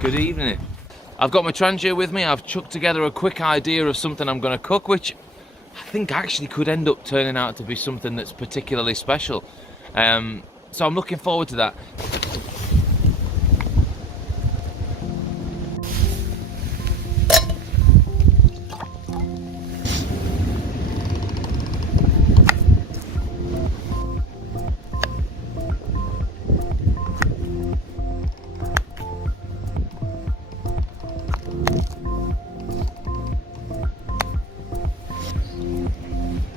Good evening. I've got my Trangia with me. I've chucked together a quick idea of something I'm going to cook, which I think actually could end up turning out to be something that's particularly special. So I'm looking forward to that.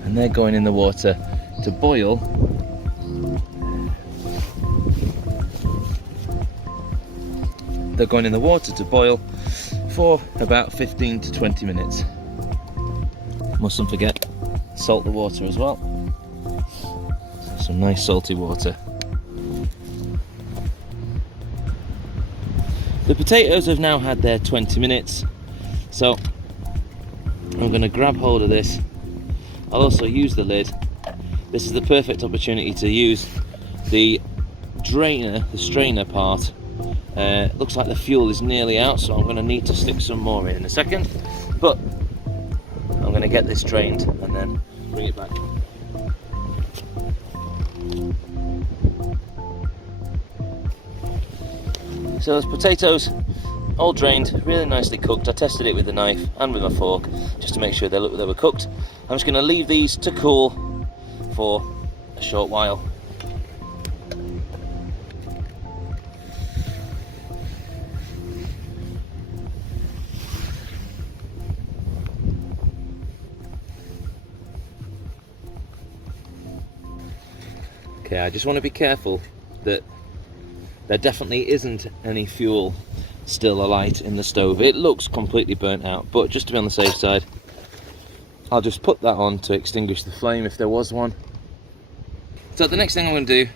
And they're going in the water to boil. They're going in the water to boil for about 15 to 20 minutes. Mustn't forget, salt the water as well. Some nice salty water. The potatoes have now had their 20 minutes, so I'm going to grab hold of this. I'll also use the lid. This is the perfect opportunity to use the drainer, the strainer part. Looks like the fuel is nearly out, so I'm going to need to stick some more in a second. But I'm going to get this drained and then bring it back. So those potatoes, all drained, really nicely cooked. I tested it with the knife and with my fork just to make sure they were cooked. I'm just going to leave these to cool for a short while. Okay, I just want to be careful that there definitely isn't any fuel still alight in the stove. It looks completely burnt out, but just to be on the safe side, I'll just put that on to extinguish the flame if there was one. So the next thing I'm going to do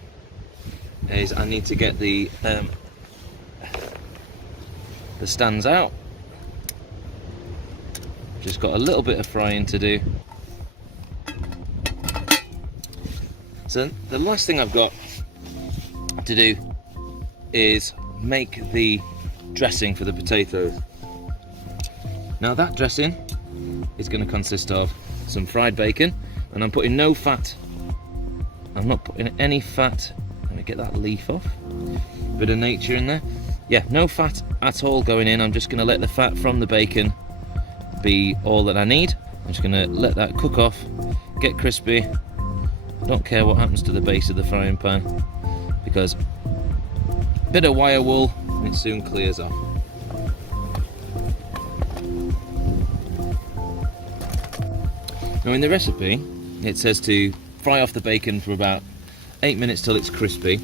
is I need to get the stands out. Just got a little bit of frying to do. So the last thing I've got to do is make the dressing for the potatoes. Now that dressing is going to consist of some fried bacon, and I'm putting no fat. I'm not putting any fat. Let me get that leaf off. Bit of nature in there. Yeah, no fat at all going in. I'm just going to let the fat from the bacon be all that I need. I'm just going to let that cook off, get crispy. Don't care what happens to the base of the frying pan, because a bit of wire wool and it soon clears off. Now in the recipe it says to fry off the bacon for about 8 minutes till it's crispy,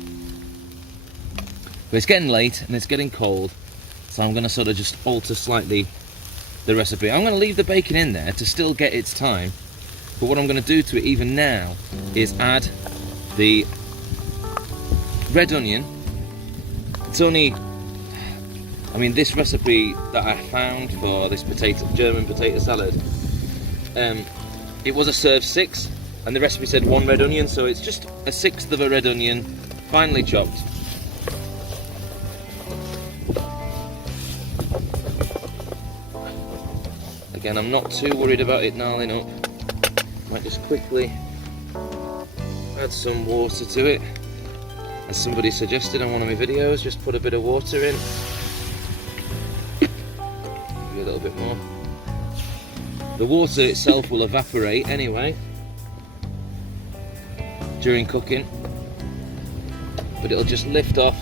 but it's getting late and it's getting cold, so I'm going to sort of just alter slightly the recipe. I'm going to leave the bacon in there to still get its time, but what I'm going to do to it even now is add the red onion. It's only, I mean, this recipe that I found for this German potato salad, it was a serve 6, and the recipe said 1 red onion, so it's just a 1/6 of a red onion, finely chopped. Again, I'm not too worried about it gnarling up. Might just quickly add some water to it. As somebody suggested on one of my videos, just put a bit of water in. Maybe a little bit more. The water itself will evaporate anyway during cooking, but it'll just lift off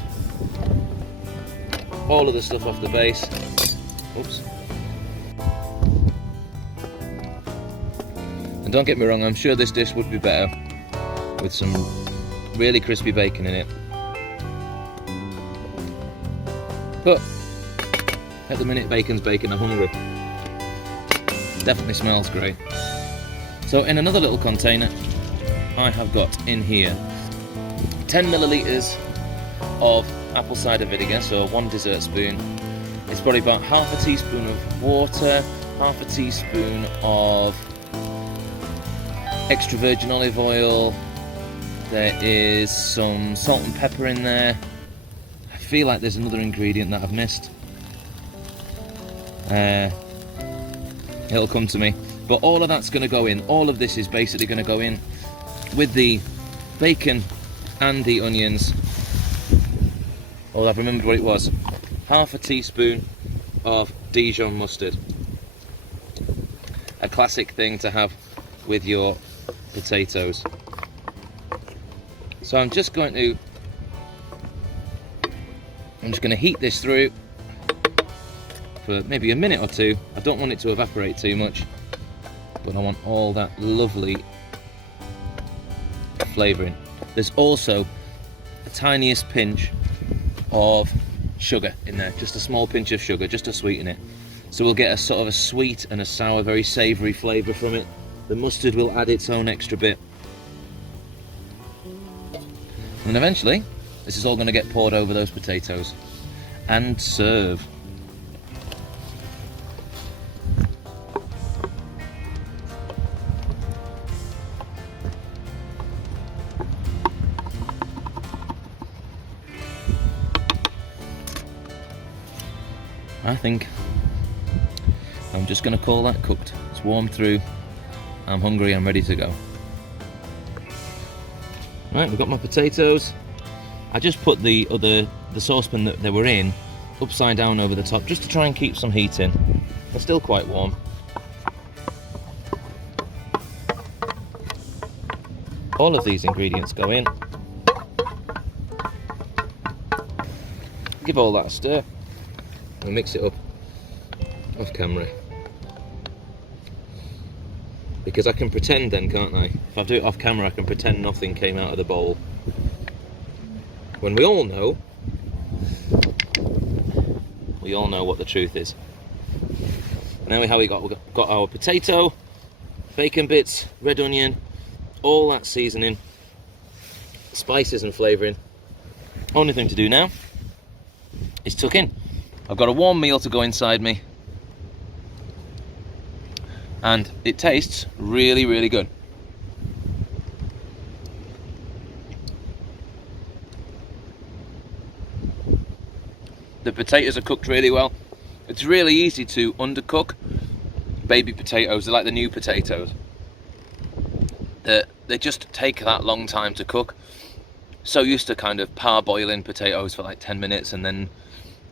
all of the stuff off the base. Oops. And don't get me wrong, I'm sure this dish would be better with some really crispy bacon in it. But at the minute, bacon's bacon, I'm hungry. Definitely smells great. So in another little container, I have got in here 10 millilitres of apple cider vinegar, so 1 dessert spoon. It's probably about half a teaspoon of water, half a teaspoon of extra virgin olive oil. There is some salt and pepper in there. I feel like there's another ingredient that I've missed. it'll come to me. But all of that's going to go in. All of this is basically going to go in with the bacon and the onions. Oh, I've remembered what it was. Half a teaspoon of Dijon mustard. A classic thing to have with your potatoes. So I'm just going to heat this through for maybe a minute or two. I don't want it to evaporate too much, but I want all that lovely flavouring. There's also the tiniest pinch of sugar in there, just a small pinch of sugar, just to sweeten it. So we'll get a sort of a sweet and a sour, very savoury flavour from it. The mustard will add its own extra bit. And eventually, this is all going to get poured over those potatoes and serve. I think I'm just going to call that cooked. It's warmed through. I'm hungry, I'm ready to go. Right, we've got my potatoes. I just put the saucepan that they were in upside down over the top just to try and keep some heat in. They're still quite warm. All of these ingredients go in. Give all that a stir. I'll mix it up off camera. Because I can pretend then, can't I? If I do it off camera, I can pretend nothing came out of the bowl. When we all know what the truth is. Now we've got our potato, bacon bits, red onion, all that seasoning, spices and flavouring. Only thing to do now is tuck in. I've got a warm meal to go inside me, and it tastes really, really good. The potatoes are cooked really well. It's really easy to undercook baby potatoes. They're like the new potatoes. They just take that long time to cook. So used to kind of parboiling potatoes for like 10 minutes and then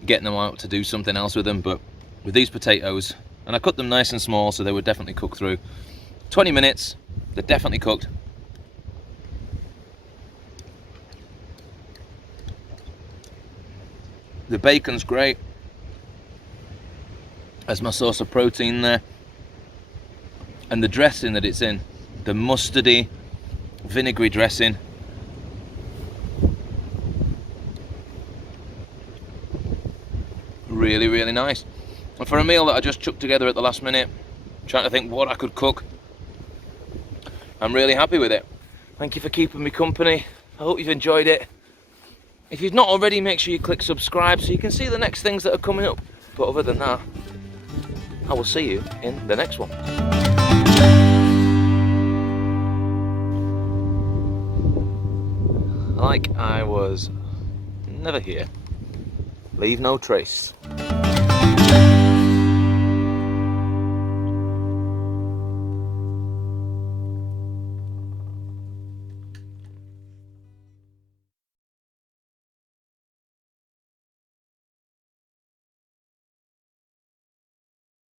getting them out to do something else with them. But with these potatoes, and I cut them nice and small so they would definitely cook through. 20 minutes, they're definitely cooked. The bacon's great. There's my source of protein there. And the dressing that it's in, the mustardy, vinegary dressing. Really, really nice. And for a meal that I just chucked together at the last minute, trying to think what I could cook, I'm really happy with it. Thank you for keeping me company. I hope you've enjoyed it. If you've not already, make sure you click subscribe so you can see the next things that are coming up. But other than that, I will see you in the next one. Like I was never here. Leave no trace.